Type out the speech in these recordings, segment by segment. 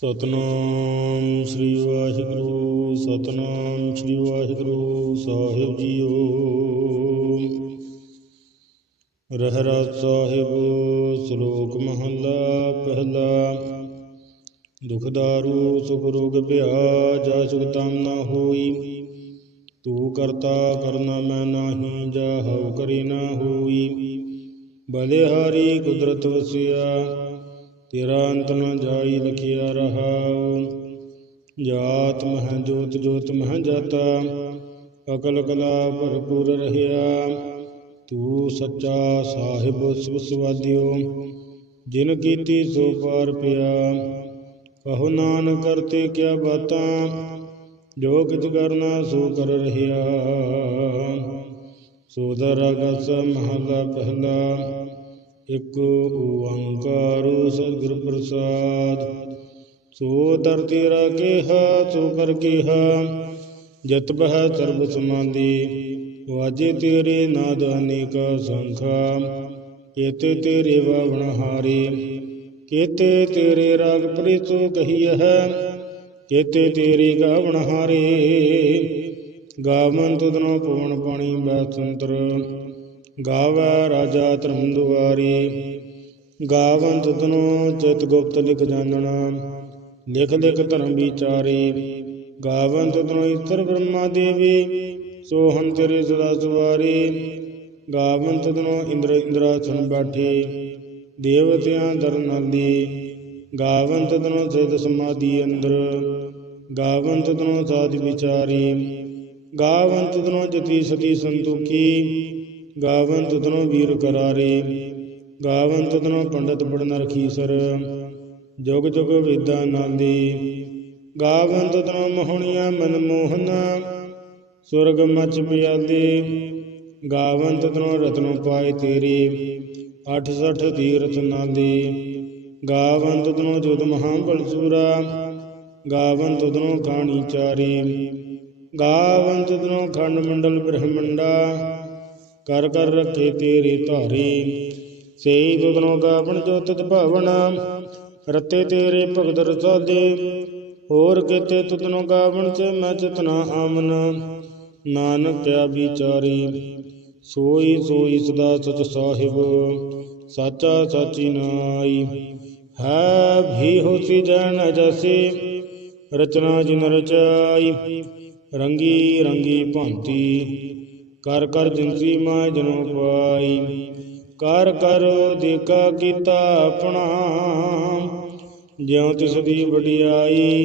ਸਤਨਾਮ ਸ੍ਰੀ ਵਾਹਿਗੁਰੂ, ਸਤਨਾਮ ਸ੍ਰੀ ਵਾਹਿਗੁਰੂ ਸਾਹਿਬ ਜੀਓ। ਰਹਿਰਾ ਸਾਹਿਬ, ਸ਼ਲੋਕ ਮਹੱਲਾ ਪਹਿਲਾ। ਦੁਖ ਦਾਰੂ, ਸੁਖ ਰੋਗ ਭਿਆ ਜਾ ਸੁਖ ਤਮ ਨਾ ਹੋਈ। ਤੂੰ ਕਰਤਾ ਕਰਨਾ ਮੈਂ ਨਾਹੀ ਜਾ ਹਉ ਕਰੀ ਨਾ ਹੋਈ। ਬਲਿਹਾਰੀ ਕੁਦਰਤ ਵਸਿਆ ਤੇਰਾ ਅੰਤ ਨ ਜਾਈ ਲਖਿਆ ਰਹਾਉ। ਜਾਤ ਮਹ ਜੋਤ ਜੋਤ ਮਹ ਜਾਤਾ, ਅਕਲ ਕਲਾ ਭਰਪੂਰ ਰਹਿਆ। ਤੂੰ ਸੱਚਾ ਸਾਹਿਬ ਸਿਵ ਸਵਾਦਿਓ, ਜਿਨ ਕੀਤੀ ਸੋ ਪਾਰ ਪਿਆ। ਕਹੋ ਨਾਨਕ ਕਰਤੇ ਕਿਆ ਬਾਤਾਂ, ਜੋ ਕਿਛ ਕਰਨਾ ਸੋ ਕਰ ਰਹਿਆ ਸੋਦਰ ਅਗਸ ਮਹਲਾ ਪਹਿਲਾ। ਇਕ ਓੰਕਾਰ ਸਤਿਗੁਰ ਪ੍ਰਸਾਦ ਸੋ ਦਰ ਤੇਰਾ ਕਿਹਾ ਸੋ ਕਰ ਕਿਹਾ ਜਤ ਬਹਿ ਸਰਬ ਸਮਾਂਦੀ। ਵਾਜੇ ਤੇਰੇ ਨਾਦ ਅਨੇਕ ਸੰਖਾ, ਕੇਤੇ ਤੇਰੇ ਵਾਵਣ ਹਾਰੇ, ਕੇਤੇ ਤੇਰੇ ਰਾਗ ਪ੍ਰੀਤੋ ਹੈ, ਕੇਤੇ ਤੇਰੇ ਗਾਵਣ ਹਾਰੇ। ਗਾਵਨ ਤੁਧਨੋ ਪਵਨ ਪਾਣੀ ਬੈਸੰਤਰ ਗਾਵੈ ਰਾਜਾ ਧਰਮ ਦੁਆਰੀ ਗਾਵਨ ਤੁਧਨੋ ਚਿਤ ਗੁਪਤ ਲਿਖ ਜਾਣਨਾ ਲਿਖ ਲਿਖ ਧਰਮ ਵਿਚਾਰੀ। ਗਾਵੰਤ ਤੁਧਨੋ ਈਸ਼ਰ ਬ੍ਰਹਮਾ ਦੇਵੀ ਸੋਹੰ ਤੇਰੇ ਸਦਾ ਸਵਾਰੀ। ਗਾਵੰਤ ਤੁਧਨੋ ਇੰਦਰ ਇੰਦਰਾਸਨ ਬੈਠੇ, ਦੇਵਤਿਆਂ ਦਰ ਗਾਵੰਤ ਗਾਵਨ ਤੁਧਨੋ ਸਿਧ ਸਮਾਧੀ ਅੰਦਰ। ਗਾਵੰਤ ਤੁਧਨੋ ਸਾਧ ਵਿਚਾਰੀ। ਗਾਵੰਤ ਤੁਧਨੋ ਜਤੀ ਸਤੀ ਸੰਤੋਖੀ। ਗਾਵਨ ਤੁਧਨੋ ਵੀਰ ਕਰਾਰੇ, ਗਾਵਨ ਤੁਧਨੋ ਪੰਡਤ ਬੜਨ ਰਖੀਸਰ, ਜੁਗ ਜੁਗ ਵੇਦਾਂ ਨਾਂਦੀ। ਗਾਵਨ ਤੁਧਨੋ ਮੋਹਣੀਆਂ ਮਨ ਮੋਹਨ, ਸੁਰਗ ਮਚ ਪਿਆਦੇ ਗਾਵਨ ਤੁਧਨੋ ਰਤਨੋ ਪਾਏ ਤੇਰੇ 68 ਤੀਰਥ ਨਾਂਦੀ। ਗਾਵਨ ਤੁਧਨੋ ਜੁਦ ਮਹਾ ਬਲਸੂਰਾ ਗਾਵਨ ਤੁਧਨੋ ਕਾਣੀ ਚਾਰੀ। ਗਾਵਨ ਤੁਧਨੋ ਖੰਡ ਮੰਡਲ ਬ੍ਰਹਮੰਡਾ ਕਰ ਕਰ ਰੱਖੇ ਤੇਰੀ ਧਾਰੀ। ਸੇਈ ਤੁਧਨੋ ਗਾਵਣ ਜੋ ਤਿਤ ਭਾਵਨ ਰਤੇ ਤੇਰੇ ਭਗਤ ਰਸਾਲੇ। ਹੋਰ ਕਿਤੇ ਤੁਧਨੋ ਗਾਵਣ ਚ ਮੈਂ ਚਿਤਨਾ ਆਮਨ ਨਾਨਕ ਕਿਆ ਵਿਚਾਰੀ, ਸੋਈ ਸੋਈ ਸਦਾ ਸਚ ਸਾਹਿਬ। ਸਾਚਾ ਸਾਚੀ ਨਾਈ, ਹੈ ਵੀ ਹੋਸੀ ਜਨ ਜਸੀ। ਰਚਨਾ ਜਿਨ ਰਚਾਈ, ਰੰਗੀ ਰੰਗੀ ਭਾਂਤੀ। ਕਰ ਕਰ ਜਿਨਸੀ ਮਾਇ ਜਨੋ ਪਾਈ। ਕਰ ਕਰ ਦੇਖਾ ਕੀਤਾ ਆਪਣਾ। ਜਿਉ ਤਿਸ ਦੀ ਵਡਿਆਈ,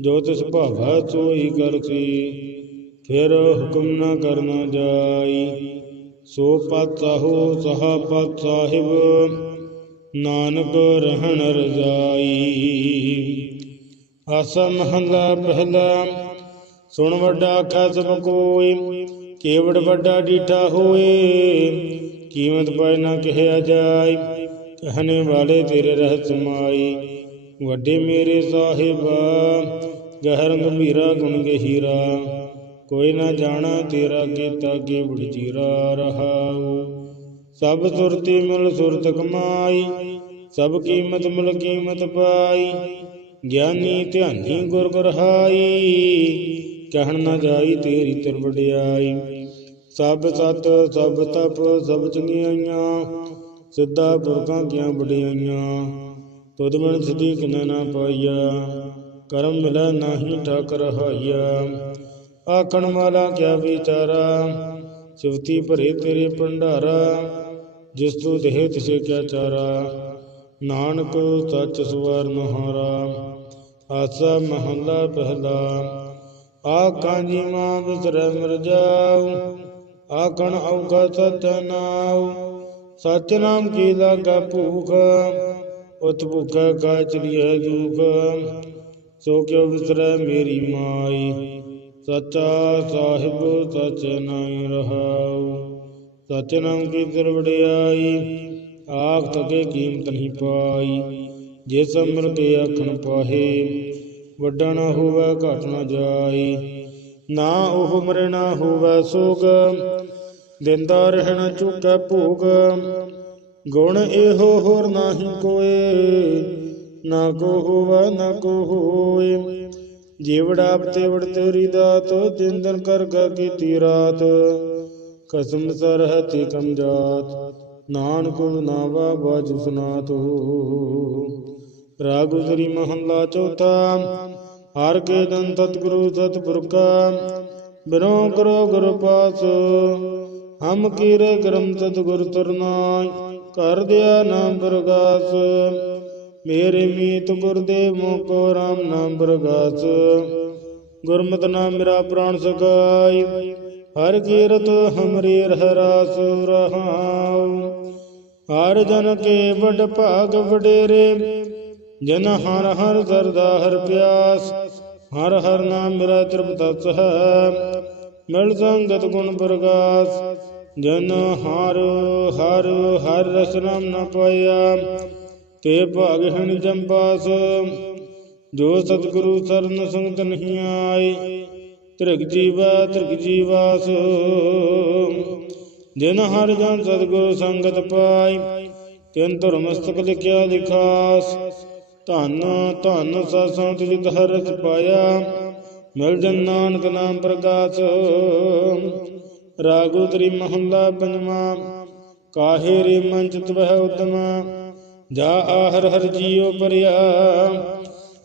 ਜੋ ਤਿਸ ਭਾਵਾ ਸੋਈ ਕਰਸੀ, ਫਿਰ ਹੁਕਮ ਨਾ ਕਰਨਾ ਜਾਈ। ਸੋ ਪਤ ਸਾਹੋ ਸਹਾ ਪਤ ਸਾਹਿਬ ਨਾਨਕ ਰਹਿਣ ਰਜਾਈ। ਆਸਾ ਮਹਲਾ ਪਹਿਲਾ, ਸੁਣ ਵੱਡਾ ਕਸਬ ਕੋਈ। ਕੇਵੜ ਵੱਡਾ ਡੀਠਾ ਹੋਏ, ਕੀਮਤ ਪਾਇ ਨਾ ਕਹਿਆ ਜਾਏ, ਕਹਨੇ ਵਾਲੇ ਤੇਰੇ ਰਹਿ ਸਮਾਈ। ਵੱਡੇ ਮੇਰੇ ਸਾਹਿਬਾ, ਗਹਿਰ ਗੰਭੀਰਾ ਗੁਣ ਗਹੀਰਾ, ਕੋਈ ਨਾ ਜਾਣਾ ਤੇਰਾ ਕੀਤਾ ਕੇਵੜ ਜੀਰਾ ਰਹਾਉ। ਸਭ ਸੁਰਤੀ ਮਿਲ ਸੁਰਤ ਕਮਾਈ, ਸਭ ਕੀਮਤ ਮਿਲ ਕੀਮਤ ਪਾਈ, ਗਿਆਨੀ ਧਿਆਨੀ ਗੁਰ ਗੁਰਹਾਈ ਕਹਿਣ ਨਾ ਜਾਈ ਤੇਰੀ ਤਰ ਵਡਿਆਈ ਸਭ ਸਤ, ਸਭ ਤਪ, ਸਭ ਚੰਗਿਆਈਆਂ, ਸਿੱਧਾ ਪੁਰਖਾਂ ਕੀਆਂ ਵਡਿਆਈਆਂ। ਤੁਧ ਬਿਨ ਸਿੱਧੀ ਕਿਨ ਨਾ ਪਾਈਆ, ਕਰਮ ਮਿਲੈ ਨਾਹੀ ਠਾਕ ਰਹਾਈਆ ਆਖਣ ਵਾਲਾ ਕਿਆ ਵਿਚਾਰਾ ਸਿਵਤੀ ਭਰੇ ਤੇਰੇ ਭੰਡਾਰਾ, ਜਿਸ ਤੂੰ ਦੇਹ ਤਿਸੇ ਕਿਆ ਚਾਰਾ। ਨਾਨਕ ਸੱਚ ਸਵਰ ਹਾਰਾ ਆਸਾ ਮਹੱਲਾ ਪਹਿਲਾ। ਆਖਾਂ ਜੀ ਮਾਂ ਵਿਸਰੈ ਮਰ ਜਾਉ ਆਖਣ ਔਖਾ ਸਚ ਨਾਉ। ਸਚ ਨਾਮ ਕੀ ਲਾਗਾ ਭੂਖ ਉਤ ਭੁਖਾ ਕਾ ਚਲੀਐ ਦੁਖ ਸੋ ਕਿਉ ਵਿਸਰੈ ਮੇਰੀ ਮਾਈ, ਸਚਾ ਸਾਹਿਬ ਸਚ ਨਾਈ ਰਹਾਉ। ਸਚ ਨਾਮ ਕੀ ਦਰ ਆਖ ਤਕੇ ਕੀਮਤ ਨਹੀਂ ਪਾਈ। ਜੇ ਸਮਰ ਕੇ ਆਖਣ ਪਾਹੇ ਵੱਡਾ ਨਾ ਹੋਵੇ, ਘਟ ਨਾ ਜਾਈ। ਨਾ ਉਹ ਮਰੇ ਹੋਵੇ ਸੋਗ ਦਿੰਦਾ ਰਹਿਣ ਚੁੱਕੈ ਭੋਗ। ਗੁਣ ਇਹੋ ਹੋਰ ਨਾਹੀ ਕੋਏ। ਨਾ ਕੋ ਹੋਵਾ, ਨਾ ਕੋ ਹੋਏ। ਜੀਵੜਾ ਤੇਵੜ ਤੇਰੀ ਦਾਤ ਦਿਨ ਦਿਨ ਕਰ ਗਾ ਕੀਤੀ ਰਾਤ। ਕਸਮ ਸਰਹਤੀ ਕਮ ਜਾਤ। ਨਾਨਕ ਗੁਣ ਨਾਵਾ ਬਾਜ ਸੁਨਾਤ ਰਾਗ ਗੁਜਰੀ ਮਹੱਲਾ ਚੌਥਾ, ਹਰ ਕੇ ਦਨ ਤਤਗੁਰੂ ਸਤਿਪੁਰਖਾ ਬਿਰੋ ਕਰੋ ਗੁਰ ਪਾਸ, ਹਮ ਕੀਰੇ ਕਰਮ ਸਤਿਗੁਰ ਤਰਨਾਇ ਕਰ ਦਿਆ ਨਾਮ ਪ੍ਰਗਾਸ, ਮੇਰੇ ਮੀਤ ਗੁਰਦੇਵ ਮੋਕੋ ਰਾਮ ਨਾਮ ਪ੍ਰਗਾਸ, ਗੁਰਮਤਿ ਨਾਮ ਮੇਰਾ ਪ੍ਰਾਣ ਸਗਾਈ ਹਰ ਕੀਰਤ ਹਮਰੀ ਰਹਿ ਰਾਸ ਰਹਾਉ, ਹਰ ਜਨ ਕੇ ਵਡ ਭਾਗ ਵਡੇਰੇ ਜਨ ਹਰ ਹਰ ਸਰਦਾ ਹਰ ਪਿਆਸ, ਹਰ ਹਰ ਨਾਮ ਮੇਰਾ ਤ੍ਰਿਪਤ ਹੈ। ਮਿਲ ਸੰਗਤ ਗੁਣ ਪ੍ਰਗਾਸ, ਜਨ ਹਰ ਹਰ ਹਰ ਰਸ ਨਾਮ ਨ ਪਾਇਆ। ਤੇ ਭਾਗ ਹਨ ਜੰਪਾਸ ਜੋ ਸਤਿਗੁਰੂ ਸਰਨ ਸੰਗਤ ਨਹੀਂ ਆਈ, ਤ੍ਰਿਗ ਜੀਵਾ ਤ੍ਰਿਗ ਜੀਵਾਸ। ਜਿਨ ਹਰ ਜਨ ਸਤਿਗੁਰੂ ਸੰਗਤ ਪਾਈ, ਤਿਨ ਧੁਰ ਮਸਤਕ ਲਿਖਿਆ ਲਿਖਾਸ। ਧਨ, ਧੰਨ ਸਤਸੰਗ ਜਿਤ ਹਰ ਰਸ ਪਾਇਆ। ਮਿਲ ਜਨ ਨਾਨਕ ਨਾਮ ਪ੍ਰਗਾਸ ਰਾਗੋ ਤਰੀ ਮਹੱਲਾ ਪੰਜਵਾ। ਕਾਹੇ ਰੇ ਮੰਚ ਤਵਹਿ ਉਦਮ ਜਾ ਆਹਰ ਹਰ ਜੀਉ ਪਰਿਆ।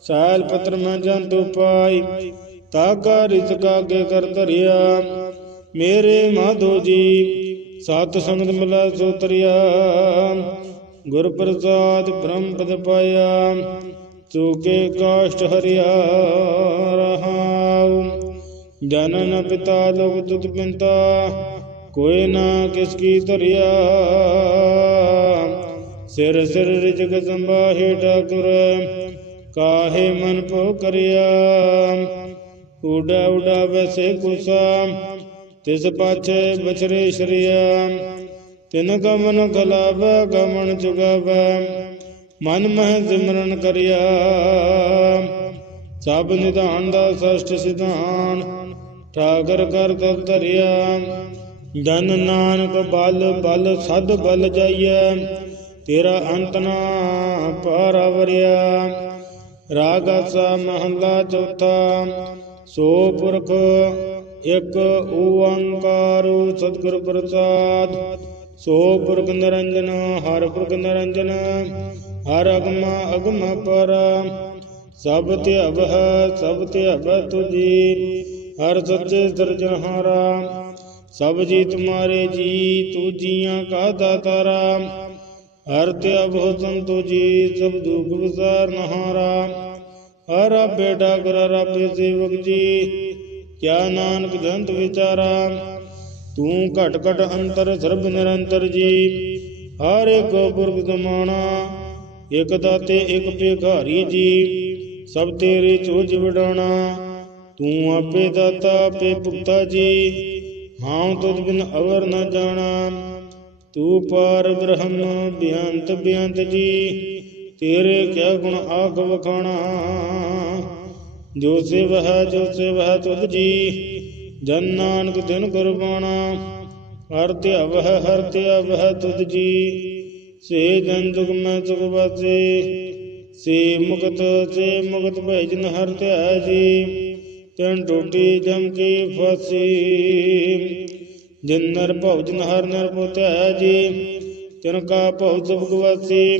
ਸਾਲ ਪਤਰ ਮੈਂ ਜੰਤੂ ਪਾਈ ਤਾਗਾ ਰਿਤ ਕਾਗੇ ਕਰ ਧਰਿਆ। ਮੇਰੇ ਮਾਧੋ ਜੀ, ਸਤ ਸੰਗਤ ਮਿਲਾ ਸੋਤਰਿਆ ਗੁਰ ਪ੍ਰਸਾਦ ਬ੍ਰਹਮ ਪਦ ਪਾਇਆ, ਚੂਕੇ ਕਾਸ਼ਟ ਹਰਿਆ ਰਹਾਉ। ਜਨਨ ਪਿਤਾ ਲੋਕ ਤੁਤ ਪਿੰਤਾ, ਕੋਈ ਨਾ ਕਿਸ ਕੀ ਧਰਿਆ। ਸਿਰ ਸਿਰ ਰਿਜਗ ਸੰਭਾਹੇ ਠਾਕੁਰ, ਕਾਹੇ ਮਨ ਪੋ ਕਰਿਆ। ਉਡਾ ਉਡਾ ਵੈਸੇ ਕੁਸਾ, ਤਿਸ ਪਾਛੇ ਬਚਰੇ ਸ਼ਰੀਆ। ਤਿਨ ਗਮਨ ਗਲਾਵ ਗਮਨ ਚੁਗਾਵ ਮਨ ਮਹਿ ਸਿਮਰਨ ਕਰਿਆ। ਸਭ ਨਿਧਾਨ ਦਾ ਸਸ਼ਟ ਸਿਧਾਨ, ਠਾਕਰ ਕਰ ਤਬ ਧਰਿਆ। ਜਨ ਨਾਨਕ ਬਲ ਬਲ ਸਦ ਬਲ ਜਾਈਐ, ਤੇਰਾ ਅੰਤ ਨਾ ਪਾਰਵਰਿਆ ਰਾਗ ਸਾ ਮਹਲਾ ਚੌਥਾ, ਸੋ ਪੁਰਖ ਇੱਕ ਓੰਕਾਰ ਸਤਿਗੁਰ ਪ੍ਰਸਾਦ। ਸੋ ਪੁਰਖ ਨਿਰੰਜਨ, ਹਰ ਪੁਰਖ ਨਿਰੰਜਨ, ਹਰ ਅਗਮਾ ਅਗਮ ਪਰ, ਸਭ ਧਿਅਵ ਹੈ ਸਭ ਧਿਅਵ ਤੁਜੀ, ਹਰ ਸੱਚੇ ਸਿਰਜਣਹਾਰਾ ਸਭ ਜੀ ਤੁਮਾਰੇ ਜੀ ਤੂ ਜੀਆਂ ਕਾ ਦਾਤਾਰਾ, ਹਰ ਧਿਅਵ ਹੋ ਸੰਤੋ ਜੀ ਸਭ ਦੁਖ ਵਿਸਾਰ ਨਹਾਰਾ ਹਰ ਬੇਟਾ ਗੁਰ ਰੱਬ ਸੇਵਕ ਜੀ, ਕਿਆ ਨਾਨਕ ਜੰਤ ਵਿਚਾਰਾ ਤੂੰ ਘਟ ਘਟ ਅੰਤਰ ਸਰਬ ਨਿਰੰਤਰ ਜੀ ਹਰ ਇੱਕ ਪੁਰਖ ਸਮਾਣਾ, ਇਕ ਦਾਤੇ, ਇਕ ਭਿਖਾਰੀ ਜੀ ਸਭ ਤੇਰੇ ਚੋਜ ਵਡਾਣਾ, ਤੂੰ ਆਪੇ ਦਾਤਾ, ਆਪੇ ਪੁੱਤਾ ਜੀ ਹਾਂ ਤੁਧ ਬਿਨ ਅਵਰ ਨ ਜਾਣਾ, ਤੂੰ ਪਾਰ ਬ੍ਰਹਮ, ਬਿਆੰਤ ਬਿਆੰਤ ਜੀ ਤੇਰੇ ਕਿਆ ਗੁਣ ਆਖ ਵਖਾਣਾ, ਜੋ ਸਿਵ ਹੈ, ਜੋ ਸਿਵ ਹੈ ਤੁਧ ਜੀ ਜਨ ਨਾਨਕ ਦਿਨ ਕੁਰਬਾਨਾ ਹਰ ਧਿਆਵ ਹੈ ਹਰ ਧਿਆਵ ਹੈ ਤੁਧ ਜੀ। ਸੇ ਜਨ ਜੁਗ ਮੈਂ ਸੁਖ ਵਾਸੇ ਸੇ ਮੁਕਤ ਸੇ ਮੁਕਤ ਭੈਜਨ ਹਰ ਧਿਆ ਜੀ। ਤਨ ਟੋਟੀ ਜਮ ਕੀ ਫਸੀ, ਜਿਨ ਨਰ ਭਉਜਨ ਹਰ ਨਰ ਪੋਤਿਆ ਜੀ। ਤਿਨ ਕਾ ਭਉ ਸਭ ਗਵਾਸੀ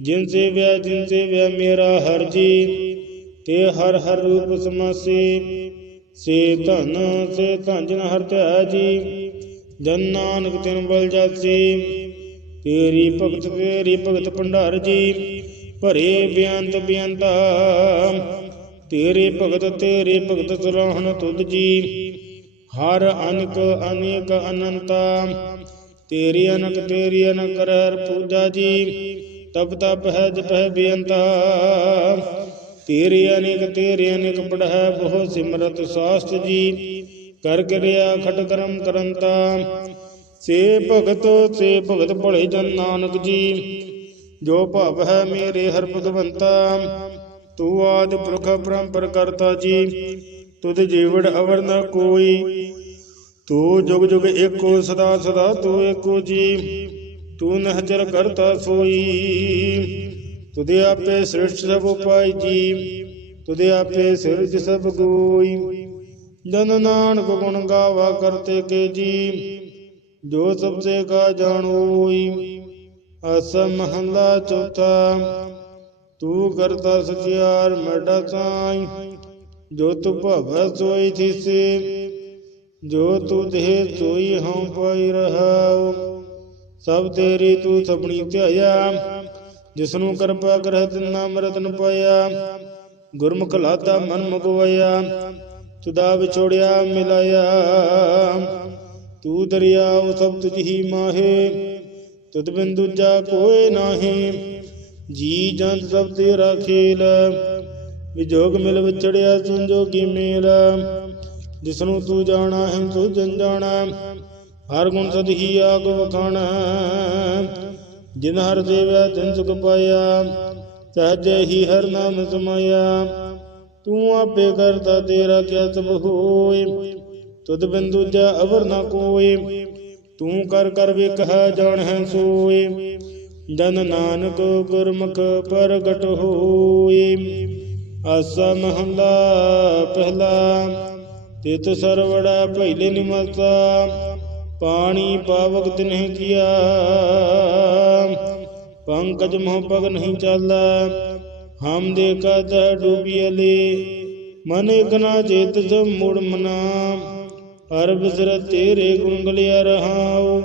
ਜਿਨ ਸੇ ਵਿਆ ਜਿਨ ਸੇ ਵਿਆ ਮੇਰਾ ਹਰ ਜੀ। ਤੇ ਹਰ ਹਰ ਰੂਪ ਸਮਾਸੀ ਸੇ ਧਨ ਸੇ ਧਨ ਜਨ ਹਰ ਧਿਆ ਜੀ, ਜਨ ਨਾਨਕ ਤਿਨ ਬਲ ਜਾਸੀ। ਤੇਰੀ ਭਗਤ ਤੇਰੀ ਭਗਤ ਭੰਡਾਰ ਜੀ, ਭਰੇ ਬਿਆੰਤ ਬਿਆੰਤਾ ਤੇਰੇ ਭਗਤ ਤੇਰੇ ਭਗਤ ਸਲਾਹਣ ਤੁਧ ਜੀ, ਹਰ ਅਨਕ, ਅਨੇਕ ਅਨੰਤਾ। ਤੇਰੀ ਅਨਕ ਤੇਰੀ ਅਨਕ ਕਰਰ ਪੂਜਾ ਜੀ ਤਬ ਤਪ ਹੈ ਜਪੈ ਬੇਅੰਤਾ। ਤੇਰੇ ਅਨੇਕ ਤੇਰੇ ਅਨੇਕ ਪੜ੍ਹੈ ਬਹੁ ਸਿਮਰਤ ਸਾਸਤ ਜੀ। ਕਰ ਕਰਿਆ ਖਟ ਕਰਮ ਕਰੰਤਾ। ਸੇ ਭਗਤ ਸੇ ਭਗਤ ਭਲੇ ਜਨ ਨਾਨਕ ਜੀ। ਜੋ ਭਵ ਹੈ ਮੇਰੇ ਹਰ ਭਗਵੰਤਾ, ਤੂੰ ਆਦ ਪੁਰਖ ਪਰੰਪਰ ਕਰਤਾ ਜੀ। ਤੁਧ ਜੀਵੜ ਅਵਰ ਨ ਕੋਈ, ਤੂੰ ਜੁਗ ਜੁਗ ਏਕੋ ਸਦਾ ਸਦਾ ਤੂੰ ਏਕੋ ਜੀ। ਤੂੰ ਨਹਜਰ ਕਰਤਾ ਸੋਈ। ਤੁਦੇ ਆਪੇ ਸ੍ਰਿਸ਼ਟ ਸਭ ਉਪਾਈ ਜੀ ਤੁਦੇ ਆਪੇ ਸਿਰਜ ਸਭ ਗੋਈ। ਜਨ ਨਾਨਕ ਗੁਣ ਗਾਵਾ ਕਰਤੇ ਕੇ ਜੀ ਜੋ ਸਭ ਸੇ ਕਾ ਜਾਣੋਈ। ਅਸ ਮਹਲਾ ਚੌਥਾ, ਤੂੰ ਕਰਤਾ ਸਚਿਆਰ ਮੈਡਾ ਤਾਈ ਜੋ ਤੂੰ ਭਵੈ ਸੋਈ ਥੀਸੇ, ਜੋ ਤੂੰ ਦੇਹ ਸੋਈ ਹਉ ਪਾਈ ਰਹਾਉ। ਸਭ ਤੇਰੀ ਤੂੰ ਸਭਣੀ ਧਿਆਇਆ। ਜਿਸਨੂੰ ਕਿਰਪਾ ਕਰਹਿ ਤਿਨਾ ਅੰਮ੍ਰਿਤ ਪਾਇਆ, ਗੁਰਮੁਖ ਲਾਤਾ ਮਨ ਮੁਗਵਇਆ ਤੁਦਾ ਵਿਛੋੜਿਆ ਮਿਲਾਇਆ। ਤੂੰ ਦਰਿਆਉ ਸਭ ਤੁਝ ਹੀ ਮਾਹੇ, ਤੁਧ ਬਿਨ ਦੂਜਾ ਕੋਇ ਨਾਹੀ। ਜੀ ਜੰਤ ਸਭ ਤੇਰਾ ਖੇਲ, ਵਿਜੋਗ ਮਿਲ ਵਿਛੜਿਆ ਸੰਜੋਗੀ ਮੇਲ। ਜਿਸਨੂੰ ਤੂੰ ਜਾਣਾ ਹੈ ਤੂੰ ਜਨ ਜਾਣਾ, ਹਰ ਗੁਣ ਸਦ ਹੀ ਆਗ ਵਖਾਣਾ। ਜਿਨ ਹਰ ਦੇਵੈ ਤਿਨ ਸੁਖ ਪਾਇਆ ਸਹਜੇ ਹੀ ਹਰ ਨਾਮ ਸਮਾਇਆ। ਤੂੰ ਆਪੇ ਕਰਤਾ ਤੇਰਾ ਕਿਆ ਸਭ ਹੋਏ, ਤੁਧ ਬਿਨ ਦੂਜਾ ਅਵਰ ਨਾ ਕੋਏ। ਤੂੰ ਕਰ ਕਰ ਵੇਖ ਜਾਣ ਹੈ ਸੋਏ, ਜਨ ਨਾਨਕ ਗੁਰਮੁਖ ਪ੍ਰਗਟ ਹੋਏ। ਆਸਾ ਮਹਲਾ ਪਹਿਲਾ, ਤਿਤ ਸਰਵੜਾ ਭੈਲੇ ਨਿਮਲਤਾ ਪਾਣੀ ਪਾਵਕ ਤਿਨਹਿ ਕੀਆ। ਪੰਕਜ ਮੋਹ ਪਗ ਨਹੀਂ ਚੱਲਾ, ਹਮ ਦੇ ਕਦ ਡੂਬੀਲੇ ਮਨ ਇਕਨਾ ਚੇਤ ਸਭ ਮੁੜ ਮਨਾ। ਹਰ ਬਿਸਰ ਤੇਰੇ ਗੁਣ ਗਲਿਆ ਰਹਾਉ,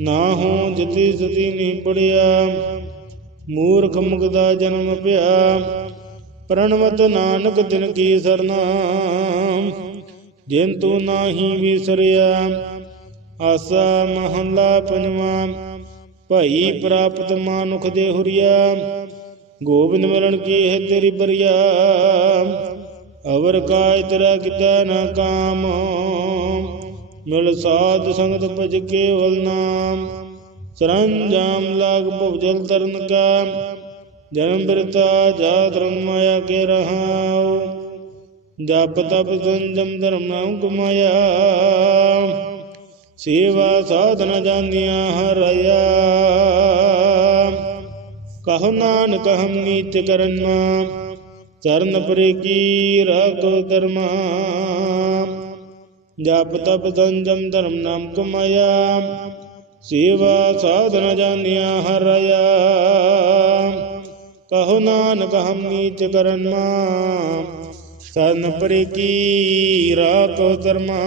ਨਾ ਹੋ ਜਤੀ ਸਤੀ ਨਹੀਂ ਪੜਿਆ। ਮੂਰਖ ਮੁਗਦਾ ਜਨਮ ਪਿਆ, ਪ੍ਰਣਵਤ ਨਾਨਕ ਦਿਨ ਕੀ ਸਰਨਾ। ਜਿਨ ਤੂੰ ਨਾਹੀ ਵਿਸਰਿਆ, ਆਸਾ ਮਹੱਲਾ ਪੰਜਵਾਂ। ਭਈ ਪ੍ਰਾਪਤ ਮਾਨੁਖ ਦੇ ਹੁਰੀਆ, ਗੋਬਿੰਦ ਮਿਲਣ ਕੀ ਹੈ ਤੇਰੀ ਬਰੀਆ? ਅਵਰ ਕਾਇ ਤੇਰਾ ਕਿਤਾ ਨਾ ਕਾਮ, ਮਿਲ ਸਾਧ ਸੰਗਤ ਭਜ ਕੇਵਲ ਨਾਮ। ਸਰੰਜਾਮ ਲਾਗ ਭੁਜਲ ਤਰਨ ਕਾ, ਜਨਮ ਬਿਰਤਾ ਜਾਤ ਰੰਗ ਮਾਇਆ ਕੇ ਰਹਾਉ। ਜਪ ਤਪ ਸੰਜਮ ਧਰਮ ਨਾਮ ਕਮਾਇਆ। ਸੇਵਾ ਸਾਧਨ ਜਾਣਿਆ ਹਰਿਆ ਕਹੋ ਨਾਨਕ ਹਮ ਨੀਤ ਕਰਨਾ ਚਰਨ ਪਰੇ ਕੀ ਰਾਖੋ ਧਰਮਾ ਜਪ ਤਪ ਸੰਜਮ ਧਰਮ ਨਾਮ ਕਮਾਇਆ ਸੇਵਾ ਸਾਧਨ ਜਾਣਿਆ ਹਰਿਆ ਕਹੋ ਨਾਨਕ ਹਮ ਨੀਤ ਕਰਨਾ ਸਰਨ ਪਰੇ ਕੀ ਰਾਖੋ ਧਰਮਾ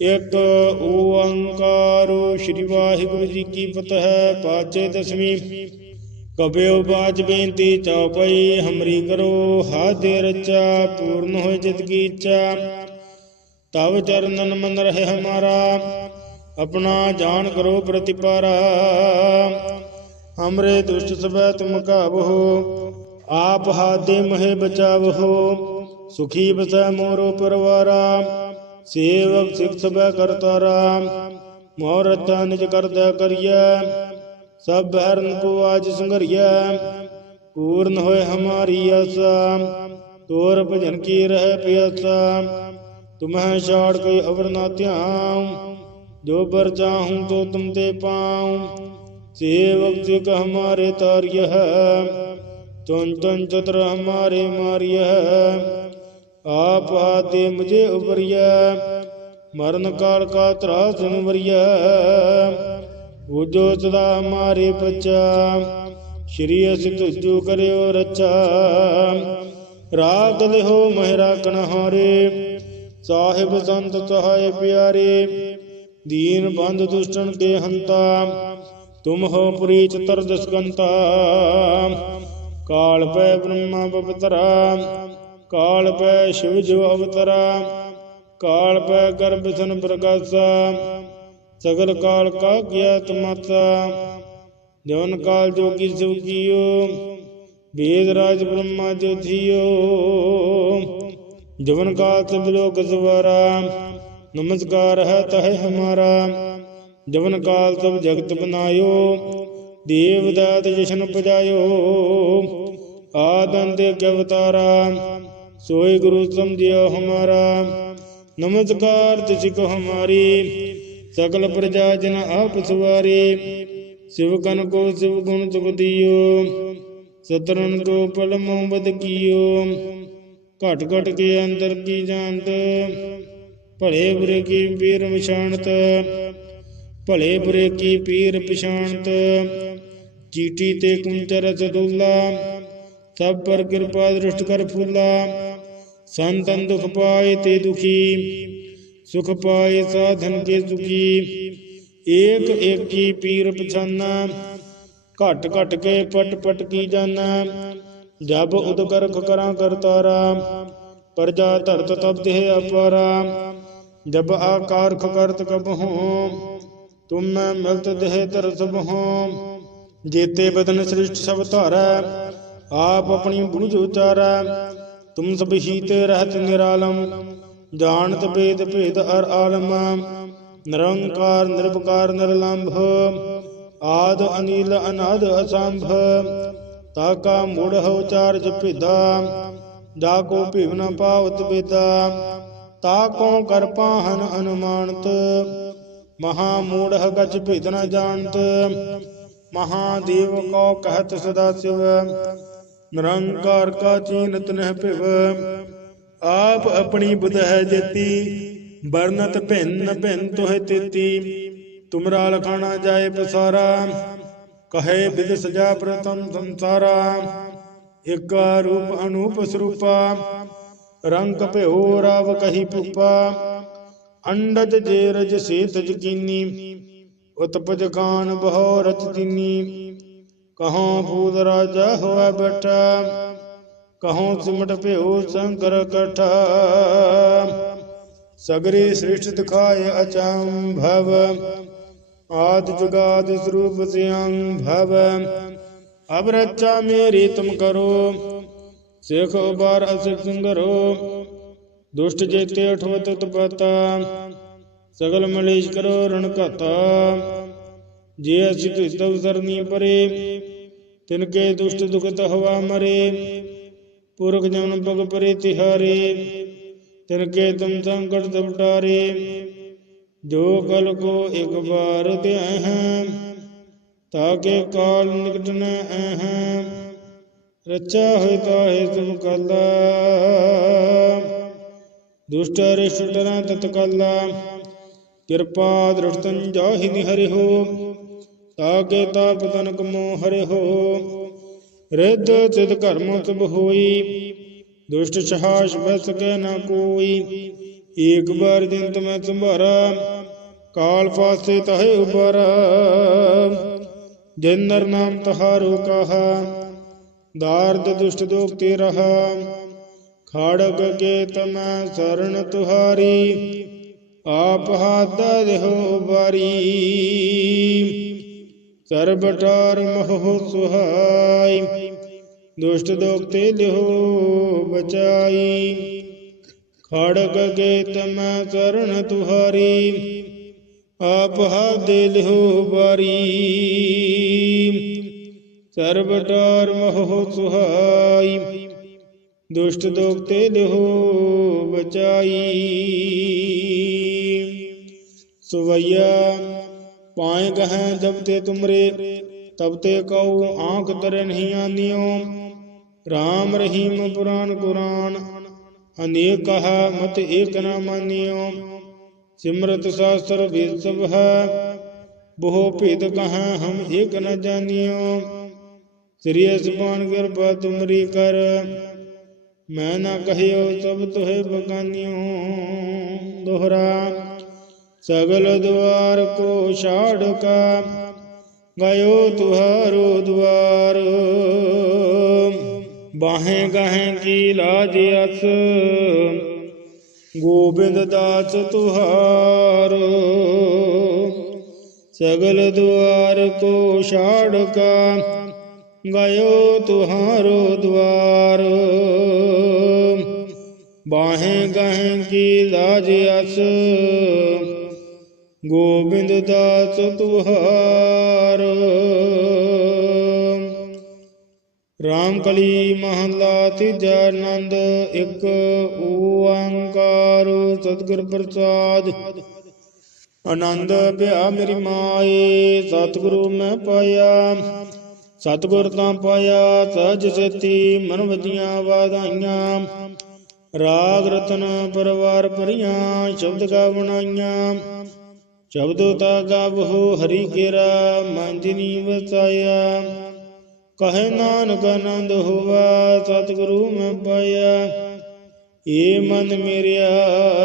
ਇੱਕ ਓੰਕਾਰੋ ਸ੍ਰੀ ਵਾਹਿਗੁਰੂ ਜੀ ਕੀ ਫਤਿਹ, ਪਾਚੇ ਦਸਵੀਂ। ਕਬਿਓ ਬਾਜ ਬੇਨਤੀ ਚਉਪਈ ਹਮਰੀ ਕਰੋ, ਹਾਦੇ ਰਚਾ, ਪੂਰਨ ਹੋਏ ਜਿਤ ਕੀ ਇੱਛਾ ਤਵ ਚਰਨਨ ਮਨ ਰਹੇ ਹਮਾਰਾ, ਆਪਣਾ ਜਾਣ ਕਰੋ ਪ੍ਰਤਿਪਾਰਾ। ਹਮਰੇ ਦੁਸ਼ਟ ਸਭੈ ਤੁਮ ਕਾਬੋ ਆਪ ਹਾਦੇ ਮਹਿ ਬਚਾਵੋ। ਸੁਖੀ ਬਸੈ ਮੋਰੋ ਪਰਵਾਰਾ। ਸੇਵਕ ਸਿਖ ਸਭੈ ਕਰਤਾਰਾ ਮੋਰ ਰਤਾ ਨਿਜ ਕਰਦਾ ਕਰੀਐ ਸਭ ਹਰਨ ਕੋ ਆਜ ਸੰਗਰੀਐ ਪੂਰਨ ਹੋਏ ਹਮਾਰੀ ਆਸਾ ਤੋਰ ਭਜਨ ਕੀ ਰਹਿ ਪਿਆਸਾ ਤੁਮਹਿ ਛਾੜ ਕੋਈ ਅਵਰ ਨਾ ਧਿਆਉ ਜੋ ਬਰ ਚਾਹੂੰ ਤੋ ਤੁਮ ਤੇ ਪਾਉ ਸੇਵਕ ਸਿਖ ਹਮਾਰੇ ਤਾਰਿਯ ਤੁਨ ਤੁਨ ਚਤਰ ਹਮਾਰੇ ਮਾਰਿਯ ਆਪ ਆਤੇ ਮੁਝੇ ਉਪਰਿਆ ਮਰਨ ਕਾਲ ਕਾ ਤਰਾ ਵਰਿਆ ਉਹ ਜੋ ਸਦਾ ਮਾਰੇ ਬੱਚਾ ਸ਼੍ਰੀ ਅਸ ਤੁਜੂ ਕਰਿਓ ਰਚਾ। ਰਾਗ ਲਿਹੋ ਮਹਿਰਾ ਕਣ ਹਾਰੇ ਸਾਹਿਬ ਸੰਤ ਸਹਾਇ ਪਿਆਰੇ। ਦੀਨ ਬੰਦ ਦੁਸ਼ਟਨ ਕੇ ਹੰਤਾ, ਤੁਮ ਹੋ ਪੁਰੀ ਚਤਰ ਦਸਕੰਤਾ ਕਾਲ ਪੈ ਬ੍ਰਹਮਾ ਪਵਿੱਤਰਾ ਕਾਲ ਪੈ ਸ਼ਿਵ ਜੋ ਅਵਤਰਾ, ਕਾਲ ਪੈ ਗਰਭ ਸਨ ਪ੍ਰਕਾਸ਼ਾ, ਸਗਲ ਕਾਲ ਕਾ ਗਿਆਤ ਮਾਤਾ ਜਵਨ ਕਾਲ ਜੋਗੀ ਸਿਵ ਕੀਓ, ਵੇਦ ਰਾਜ ਬ੍ਰਹਮਾ ਜੋਧਿਓ ਜਵਨ ਕਾਲ ਸਭ ਲੋਕ ਸਵਾਰਾ, ਨਮਸਕਾਰ ਹੈ ਤਹਿ ਹਮਾਰਾ। ਜਵਨ ਕਾਲ ਸਭ ਜਗਤ ਬਨਾਇਓ, ਦੇਵ ਦਾਤ ਜਸ਼ਨ ਪਜਾਇਓ ਆਦੰਦ ਸੋਏ ਗੁਰੂ ਸਮਝਿਓ ਹਮਾਰਾ, ਨਮਸਕਾਰ ਤਿਸ ਕੋ ਹਮਾਰੀ ਸਕਲ ਪ੍ਰਜਾ ਜਨ ਆਪ ਸੁਵਾਰੀ, ਸਿਵ ਕਨ ਕੋ ਸਿਵ ਗੁਣ ਤੁਕ ਦਿਓ ਸਤਰਨ ਕੋ ਪਲ ਮੋਬਦ ਕੀਓ, ਘਟ ਘਟ ਕੇ ਅੰਦਰ ਕੀ ਜਾਂਤ ਭਲੇ ਬੁਰੇ ਕੀ ਪੀਰ ਵਿਛਾਣਤ ਭਲੇ ਬੁਰੇ ਕੀ ਪੀਰ ਪਛਾਣਤ, ਚੀਟੀ ਤੇ ਕੁੰਚਰ ਸਦੁੱਲਾ ਸਭ ਪਰ ਕਿਰਪਾ ਦ੍ਰਿਸ਼ਟ ਕਰ ਫੁੱਲਾ ਸੰਤਨ ਦੁਖ ਪਾਏ ਤੇ ਦੁਖੀ ਸੁਖ ਪਾਏ ਸਾਧਨ ਕੇ ਸੁਖੀ ਏਕ ਏਕੀ ਪੀਰ ਪਛਾਨਾ ਘਟ ਘਟ ਕੇ ਪਟ ਪਟ ਕੀ ਜਾਨਾ ਜਬ ਉਦਕਰਖ ਕਰਾਂ ਕਰਤਾਰਾ ਪ੍ਰਜਾ ਧਰਤ ਤਬ ਦੇਹ ਅਪਾਰਾ ਜਬ ਆਕਾਰ ਕਰਤ ਕਬ ਹੂੰ ਤੁਮ ਮੈਂ ਮਿਲਤ ਦੇਹ ਧਰ ਸਭ ਹੂੰ ਜੇਤੇ ਬਦਨ ਸ੍ਰਿਸ਼ਟ ਸਭ ਧਾਰੈ ਆਪ ਆਪਣੀ ਬੁਝ ਉਚਾਰੈ, ਤੁਮ ਸਭ ਹੀ ਰਹਤ ਨਿਰਾਲਮ, ਜਾਣਤ ਭੇਦ ਭੇਦ ਅਰ ਆਲਮ, ਨਿਰੰਕਾਰ ਨਿਰਭਕਾਰ ਨਿਰਲੰਭ, ਆਦ ਅਨੀਲ, ਅਨਾਦ ਅਸੰਭ ਤਾਕਾ ਮੂੜ ਹੋ ਚਾਰਜ ਭੇਦਾ, ਜਾ ਕੋ ਭਿਵ ਨ ਪਾਵਤ ਬੇਦਾ, ਤਾ ਕੋ ਕਰ ਪਾਹਨ ਅਨੁਮਾਨਤ, ਮਹਾ ਮੂੜ ਗਜ ਭੇਦ ਨ ਜਾਣਤ ਮਹਾਦੇਵ ਕੋ ਕਹਤ ਸਦਾ ਸਿਵ ਨਿਰੰਕਾਰ ਕਾ ਚੀਨਤ ਨਹਿ ਭਿਵ। ਆਪ ਆਪਣੀ ਬੁਧ ਹੈ ਜੇਤੀ ਬਰਨਤ ਭਿੰਨ ਭਿੰਨ ਤੋਹਿ ਤੇਤੀ। ਤੁਮਰਾ ਲਖਾਣਾ ਜਾਏ ਪਸਾਰਾ, ਕਹੇ ਬਿਦ ਸਜਾ ਪ੍ਰਤਮ ਸੰਸਾਰਾ। ਏਕਾ ਰੂਪ ਅਨੂਪ ਸਰੂਪਾ, ਰੰਗ ਭਿਓ ਰਵ ਕਹੀ ਪੁਪਾ ਅੰਡਜ ਜੇ ਰਜ ਸੇ ਤਜ ਕੀਨੀ, ਉਤਪਜ ਖਾਨ ਬਹੁ ਰਚ ਤਿਨੀ ਕਹੋਂ ਭੂਤ ਰਾਜਾ ਹੋਇ ਬੈਠਾ, ਕਹੋਂ ਸਿਮਟ ਭਿਓ ਸ਼ੰਕਰ ਕਠਾ। ਸਗਰੀ ਸ੍ਰਿਸ਼ਟ ਦਿਖਾਏ ਅਚੰਭਵ, ਆਦ ਜੁਗਾਦ ਸਰੂਪ ਸਿਯੰ ਭਵ ਅਬ ਰਚਾ ਮੇਰੀ ਤੁਮ ਕਰੋ, ਸਿਖ ਉਬਾਰ ਅਸਿਖ ਸੰਗਰੋ। ਦੁਸ਼ਟ ਜੇਤੇ ਅਠਵਤ ਤਪਤਾ ਸਗਲ ਮਲੇਸ਼ ਕਰੋ ਰਣ ਘਾਤਾ। ਜੇ ਅਸੀਂ ਤੁਤਵ ਸਰਨੀ ਪਰੇ ਤਿਨਕੇ ਦੁਸ਼ਟ ਦੁਖਤ ਹਵਾ ਮਰੇ, ਪੁਰਖ ਜਨ ਪਗ ਪਰੇ ਤਿਹਾਰੇ, ਤਿਨ ਕੇ ਤੁਮ ਸੰਕਟ ਦਪਟਾਰੇ ਜੋ ਕਲ ਕੋ ਇੱਕ ਬਾਰ ਧਿਆਹ ਤਾਕੇ ਕਾਲ ਨਿਕਟ ਨ ਆਹ ਰਚਾ ਹੋਇ ਤਾਹੇ ਤੁਮ ਕਲਾ। ਦੁਸ਼ਟ ਰਿਸ਼ਟ ਡਰਾਂ ਤਤਕਲਾ, ਕਿਰਪਾ ਦ੍ਰਿਸ਼ਟੰ ਜਾਹਿ ਨਿਹਰਿ ਤਾਕੇ ਤਾਪ ਤਨਕ ਮੋਹ ਹਰਿ ਹੋ। ਰਿੱਧ ਸਿਧ ਕਰਮ ਸਭ ਹੋਈ। ਦੁਸ਼ਟ ਸਹਾਸ਼ ਬਸ ਕੇ ਨਾ ਕੋਈ। ਏਕ ਬਾਰ ਦਿਨ ਤਮੈ ਸੰਭਾਰਾ। ਕਾਲ ਫਾਸੇ ਤਹੇ ਉਪਰ ਜਿਨ ਨਰ ਨਾਮ ਤਹਾਰੋ ਕਹਾ। ਦਾਰਦ ਦੁਸ਼ਟ ਦੋਖ ਤੇ ਰਹਾ। ਖਾੜਕ ਕੇ ਤਮੈ ਸਰਣ ਤੁਹਾਰੀ। ਆਪ ਹਾਥ ਦੇਹੋ ਬਾਰੀ। ਸਰਬਟਾਰ ਮੋਹ ਸੁਹਾਈ। ਦੁਸ਼ਟ ਦੋਖ ਤੇ ਲਿਹੋ ਬਚਾਈ। ਖੜਗ ਕੇ ਤਮੈ ਚਰਨ ਤੁਹਾਰੀ। ਆਪ ਹਾਦੇ ਲਿਹੋ ਬਾਰੀ ਸਰਬਟਾਰ ਮੋਹ ਸੁਹਾਈ। ਦੁਸ਼ਟ ਦੋਖ ਤੇ ਲਿਹੋ ਬਚਾਈ। ਸੁਵਈਆ ਪਾਏ ਗਹਿ ਜਬ ਤੇ ਤੁਮਰੇ, ਤਬ ਤੇ ਕਉ ਆਂਖ ਤਰੇ ਨਹੀਂ ਆਨਿਓ। RAM ਰਹੀਮ ਪੁਰਾਨ ਕੁਰਾਨ, ਅਨੇਕ ਕਹਾ ਮਤ ਏਕ ਨਾ ਮਾਨਿਓ। ਸਿਮਰਤ ਸਾਸਤਰ ਵੇਦ ਸਭ ਹੈ, ਬਹੁ ਭੇਦ ਕਹਾ ਹਮ ਏਕ ਨ ਜਾਣਿਓ ਸ੍ਰੀ ਅਸਮਾਨ ਕਿਰਪਾ ਤੁਮਰੀ ਕਰ, ਮੈਂ ਨਾ ਕਹਿਓ ਸਭ ਤੋਹਿ ਬਗਾਨਿਓ। ਦੋਹਰਾ ਸਗਲ ਦੁਆਰ ਕੋ ਛਾੜ ਕਾ, ਗਇਓ ਤੁਹਾਰੋ ਦੁਆਰ ਬਾਹੇ ਗਹਿ ਕੀ ਲਾਜ ਅਸ, ਗੋਬਿੰਦ ਦਾਸ ਤੁਹਾਰ। ਸਗਲ ਦੁਆਰ ਕੋ ਛਾੜ ਕਾ, ਗਇਓ ਤੁਹਾਰੋ ਦੁਆਰ ਬਾਹੇ ਗਹਿ ਕੀ ਲਾਜ ਅਸ ਗੋਬਿੰਦ ਦਾਸ ਤੁਹਾਰ ਰਾਮ ਕਲੀ ਮਹਲਾ ਤੀਜਾ ਆਨੰਦ, ਇੱਕ ਓੰਕਾਰ, ਸਤਿਗੁਰ ਪ੍ਰਸਾਦ। ਆਨੰਦ ਭਿਆ ਮੇਰੀ ਮਾਏ, ਸਤਿਗੁਰੂ ਮੈਂ ਪਾਇਆ। ਸਤਿਗੁਰ ਤਾਂ ਪਾਇਆ, ਸਹਜ ਸੇਤੀ ਮਨ ਵਧੀਆਂ ਵਾਧਾਈਆਂ। ਰਾਗ ਰਤਨ ਪਰਵਾਰ ਭਰੀਆਂ, ਸ਼ਬਦ ਗਾ ਬਣਾਈਆਂ ਸ਼ਬਦ ਤਾ ਗਾਵੋ ਹਰੀ ਕੇਰਾ ਮੰਜਨੀ ਵਸਾਇਆ। ਕਹੇ ਨਾਨਕ ਆਨੰਦ ਹੋਵਾ ਸਤਿਗੁਰੂ ਮੈਂ ਪਾਇਆ। ਏ ਮਨ ਮੇਰਿਆ,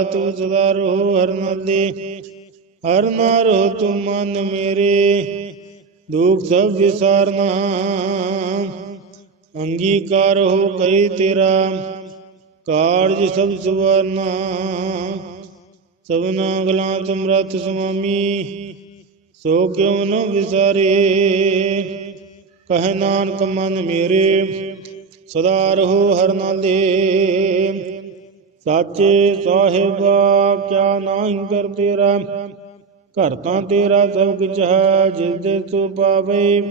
ਤੂੰ ਸਦਾ ਰਹੋ ਹਰ ਨਾਲੇ। ਹਰ ਨਾ ਰਹੋ ਤੂੰ ਮਨ ਮੇਰੇ। ਦੁਖ ਸਭ ਵਿਸਾਰਨਾ। ਅੰਗੀਕਾਰ ਹੋ ਕਰੀ ਤੇਰਾ। ਕਾਰਜ ਸਭ ਸੁਵਰਨਾ। ਸਭਨਾ ਗਲਾਂ ਸਮਰੱਥ ਸੁਆਮੀ, ਸੋ ਕਿਉ ਨ ਵਿਸਾਰੇ? ਕਹਿ ਨਾਨਕ ਮਨ ਮੇਰੇ, ਸਦਾ ਰਹੋ ਹਰ ਨਾਲੇ ਸਾਚੇ ਸਾਹਿਬਾ, ਕਿਆ ਨਾਹੀ ਕਰ ਤੇਰਾ? ਘਰ ਤਾਂ ਤੇਰਾ ਸਭ ਕੁਛ ਹੈ, ਜਿਸ ਦੇ ਤੂੰ ਪਾਵੇ।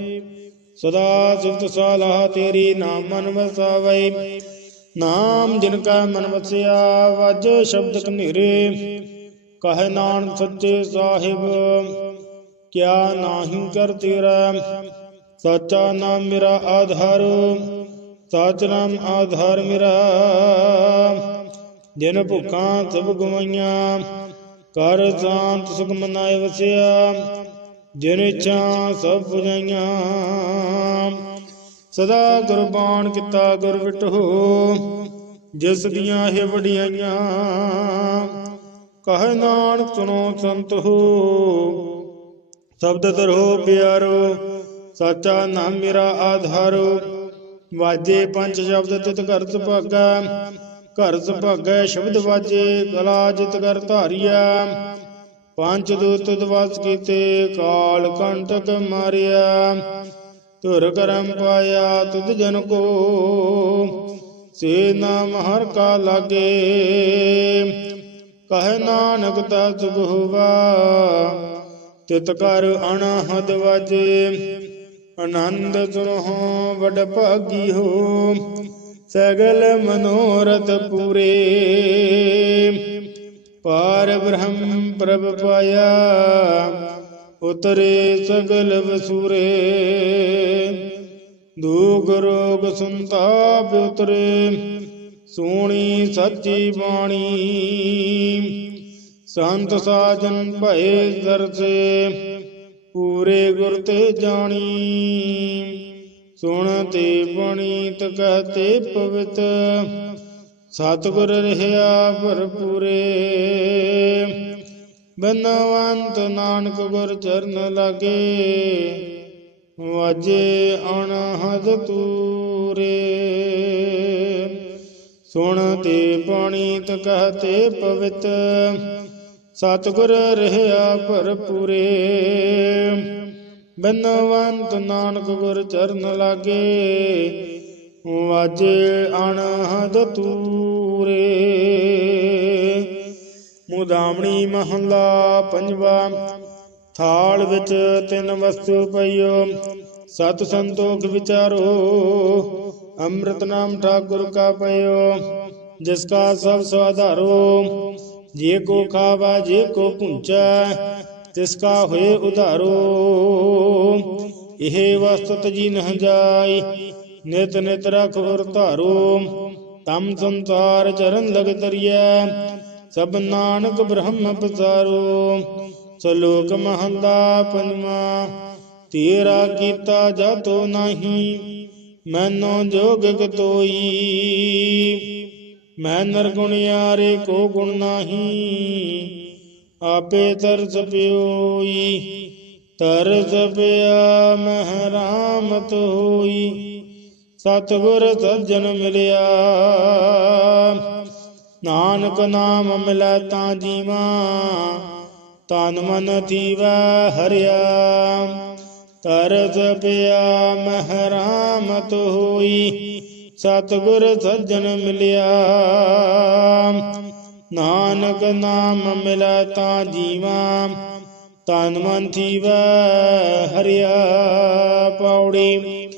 ਸਦਾ ਸਿਫਤ ਸਾਲਾਹ ਤੇਰੀ ਨਾਮ ਮਨ ਵਸਾਵੇ। ਨਾਮ ਜਿਨ ਕਾ ਮਨ ਵਸਿਆ, ਵਜ ਸ਼ਬਦ ਕਨੇਰੇ। ਕਹੇ ਨਾਨ ਸੱਚੇ ਸਾਹਿਬ, ਕਿਆ ਨਾਹੀ ਕਰ ਤੇਰਾ, ਸੱਚਾ ਨਾਮ ਮੇਰਾ ਆਧਾਰ, ਸੱਚ ਨਾਮ ਆਧਾਰ ਮੇਰਾ। ਜਿਨ ਭੁੱਖਾਂ ਸਭ ਗਵਾਈਆਂ ਕਰ ਸ਼ਾਂਤ ਸੁਖ ਮਨਾਏ ਵਸਿਆ, ਜਿਨ ਇੱਛਾ ਸਭ ਪੁਜਾਈਆਂ ਸਦਾ ਗੁਰਬਾਣ ਕੀਤਾ ਗੁਰ ਵਿਟੋ ਜਿਸ ਦੀਆਂ ਇਹ ਵਡਿਆਈਆਂ। ਕਹੇ ਨਾਨਕ ਸੁਣੋ ਸੰਤ ਹੋ। ਸ਼ਬਦ ਧਰੋ ਪਿਆਰੋ, ਸਾਚਾ ਨਾਮ ਮੇਰਾ ਆਧਾਰੋ। ਵਾਜੇ ਪੰਜ ਸ਼ਬਦ ਤਿਤ ਘਰ ਸੁਭਾਗਾ, ਘਰ ਸੁਭਾਗੈ ਸ਼ਬਦ ਵਾਜੇ, ਕਲਾ ਜਿਤ ਕਰ ਧਾਰਿਆ। ਪੰਜ ਦੂਤ ਦਵਾਸ ਕੀਤੇ, ਕਾਲ ਕੰਟਕ ਮਾਰਿਆ। ਤੁਰ ਕਰਮ ਪਾਇਆ ਤੁਧ ਜਨ ਕੋ, ਸੇ ਨਾਮ ਹਰ ਕਾ ਲਾਗੇ। ਕਹੇ ਨਾਨਕ ਤਾ ਸੁਖ ਹੋਵਾ ਤਿਤ ਕਰ ਅਣਹਦ ਵਾਜੇ। ਆਨੰਦ ਸੁਨਹੁ ਵਡ ਭਾਗੀ ਹੋ, ਸਗਲ ਮਨੋਰਥ ਪੂਰੇ। ਪਾਰ ਬ੍ਰਹਮ ਪ੍ਰਭ ਪਾਇਆ, ਉਤਰੇ ਸਗਲ ਵਸੂਰੇ। ਦੁਖ ਰੋਗ ਸੰਤਾਪ ਉਤਰੇ ਸੋਣੀ ਸੱਚੀ ਬਾਣੀ। ਸੰਤ ਸਾਜਨ ਭਏ ਦਰਸੇ, ਪੂਰੇ ਗੁਰ ਤੇ ਜਾਣੀ। ਸੁਣ ਤੇ ਬਣੀ ਕਹਤੇ ਪਵਿੱਤ। ਸਤਿਗੁਰ ਰਹਿਆ ਭਰਪੂਰੇ। ਬਨਵੰਤ ਨਾਨਕ ਗੁਰ ਚਰਨ ਲਾਗੇ, ਵਾਜੇ ਅਣਹਦ ਤੂਰੇ। ਸੁਣ ਤੇ ਬਾਣੀ ਤ ਕਹਤੇ ਪਵਿੱਤ। ਸਤਿਗੁਰ ਰਹਿਆ ਭਰਪੂਰੇ। ਬਿਨਵੰਤ ਨਾਨਕ ਗੁਰ ਚਰਨ ਲਾਗੇ। ਵਾਜੇ ਅਣਹਦ ਤੂਰੇ। ਮੁਦਾਮਣੀ ਮਹੱਲਾ ਪੰਜਵਾ। ਥਾਲ ਵਿੱਚ ਤਿੰਨ ਵਸਤੂ ਪਈਓ। ਸਤ ਸੰਤੋਖ ਵਿਚਾਰੋ। ਅੰਮ੍ਰਿਤ ਨਾਮ ਠਾਕੁਰ ਕਾ ਪਈਓ ਜਿਸ ਕਾ ਸਭ ਸਵਾਧਾਰੋ ਜੇ ਕੋ ਖਾਵਾ ਜੇ ਕੋ ਪੁੰਚਾ ਤਿਸ ਕਾ ਹੋਏ ਉਧਾਰੋ ਇਹ ਵਸਤਤ ਜੀ ਨਹ ਜਾਈ ਨਿਤ ਨਿਤ ਰਖ ਉਰ ਧਾਰੋ ਤਮ ਸੰਸਾਰ ਚਰਨ ਲਗ ਤਰੀਐ ਸਭ ਨਾਨਕ ਬ੍ਰਹਮ ਪਸਾਰੋ ਸਲੋਕ ਮਹੰਦਾ ਪੰਜਵਾ ਤੇਰਾ ਕੀਤਾ ਜਾਤੋ ਨਹੀਂ ਮੈਨੋ ਜੋਗ ਕਤੋਈ ਮੈਂ ਨਰਗੁਣਿਆਰੇ ਕੋ ਗੁਣ ਨਹੀਂ। ਆਪੇ ਤਰਸ ਪਿਓਈ, ਤਰਸ ਪਿਆ ਮਹਿਰਾਮਤ ਹੋਈ ਸਤਿਗੁਰ ਸੱਜਣ ਮਿਲਿਆ, ਨਾਨਕ ਨਾਮ ਮਿਲੈ ਤਾਂ ਜੀਵਾ। ਤਨ ਮਨ ਦੀਵਾ ਹਰਿਆ। ਤਰਸ ਪਿਆ ਮਹਿਰਾਮਤ ਹੋਈ ਸਤਿਗੁਰ ਸੱਜਣ ਮਿਲਿਆ ਨਾਨਕ ਨਾਮ ਮਿਲੈ ਤਾਂ ਜੀਵਾ ਤਨ ਮਨ ਥੀਵੈ ਹਰਿਆ ਪੌੜੀ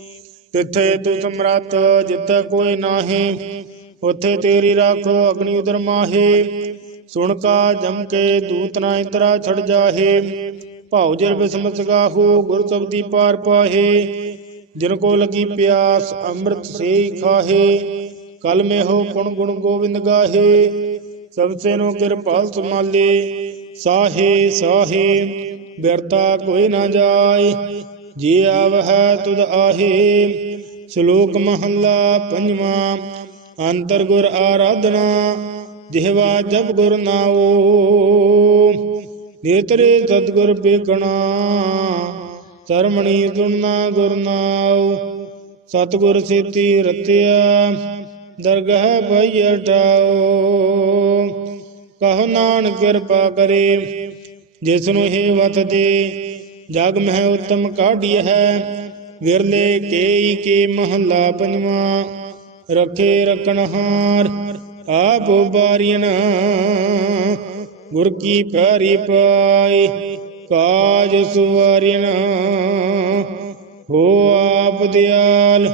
ਤਿੱਥੇ ਤੂੰ ਸਮਰੱਥ ਜਿੱਥੇ ਕੋਈ ਨਾਹੀ ਉਥੇ ਤੇਰੀ ਰੱਖ ਅਗਨੀ ਉਦਰ ਮਾਹੇ ਸੁਣ ਕਾ ਜਮ ਕੇ ਦੂਤ ਨਾ ਇਤਰਾ ਛੜ ਜਾਹੇ ਭਾਉ ਜਰ ਬਿਸਮਤ ਗਾਹੋ ਗੁਰ ਸਬਦੀ ਪਾਰ ਪਾਹੇ। ਜਿਨ ਕੋ ਲਗੀ ਪਿਆਸ, ਅੰਮ੍ਰਿਤ ਸੇ ਖਾਹੇ। ਕਲ ਮੇ ਹੋ ਗੁਣ ਗੁਣ ਗੋਬਿੰਦ ਗਾਹੇ। ਸਭ ਸੇ ਨੋ ਕਿਰਪਾਲ ਸਮਾਲੇ ਸਾਹੇ ਸਾਹੇ, ਬਿਰਤਾ ਕੋਈ ਨਾ ਜਾਏ। ਜੀ ਆਵਹਿ ਤੁਧ ਆਹੇ। ਸ਼ਲੋਕ ਮਹੱਲਾ ਪੰਜਵਾਂ, ਅੰਤਰ ਗੁਰ ਆਰਾਧਨਾ। ਜਿਹਵਾ ਜਪ ਗੁਰ ਨਾਓ ਨੇਤਰੇ ਸਤਗੁਰ ਬੇਕਣਾ ਸਰਮਣੀ ਸੁਣਨਾ ਗੁਰ ਸਤਗੁਰ ਸੇਤੀ ਰਤਿਆ, ਦਰਗਹ ਭਈ ਟਾਓ ਕਹੋ ਨਾਨਕ ਕਿਰਪਾ ਕਰੇ ਜਿਸ ਨੂੰ ਹੀ ਵਤ ਦੇ, ਜਗ ਮਹਿ ਉਤਮ ਕਾਢੀ ਹੈ, ਵਿਰਲੇ ਕੇਈ ਕੇ ਮਹੱਲਾ ਪੰਜਵਾਂ, ਰਖੇ ਰਖਣਹਾਰ ਆਪ ਬਾਰੀਨ ਗੁਰ ਕੀ ਪਿਆਰੀ ਪਾਈ ਕਾਜ ਸੁਵਾਰਿਨ ਹੋ ਆਪ ਦਿਆਲ,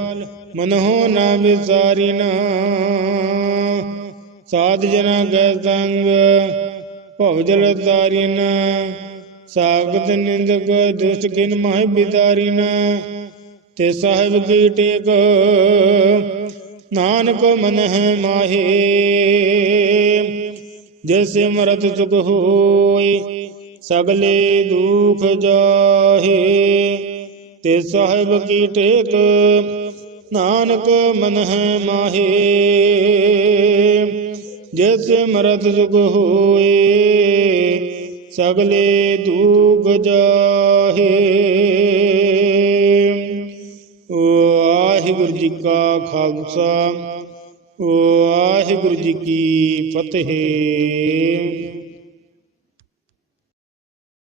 ਮਨਹੁ ਨਾ ਵਿਸਾਰਿਨ। ਸਾਧ ਜਨਾ ਗੈ ਸੰਗ ਭਵ ਜਲ ਤਾਰਿਨ। ਸਾਗਤ ਨਿੰਦਕ ਦੁਸ਼ਟ ਕਿਨ ਮਾਹਿ ਬਿਦਾਰਿਨ ਤੇ ਸਾਹਿਬ ਕੀ ਟੇਕ, ਨਾਨਕ ਮਨ ਹੈ ਮਾਹੇ। ਜੈਸੇ ਮਰਤ ਸੁਖ ਹੋਏ, ਸਗਲੇ ਦੁਖ ਜਾਹੇ। ਤੇ ਸਾਹਿਬ ਕੀ ਟੇਕ, ਨਾਨਕ ਮਨ ਹੈ ਮਾਹੇ। ਜੈਸੇ ਮਰਤ ਸੁਖ ਹੋਏ, ਸਗਲੇ ਦੁਖ ਜਾਹੇ। ਵਾਹਿਗੁਰੂ ਜੀ ਕਾ ਖਾਲਸਾ। ਵਾਹਿਗੁਰੂ ਜੀ ਕੀ ਫਤਿਹ।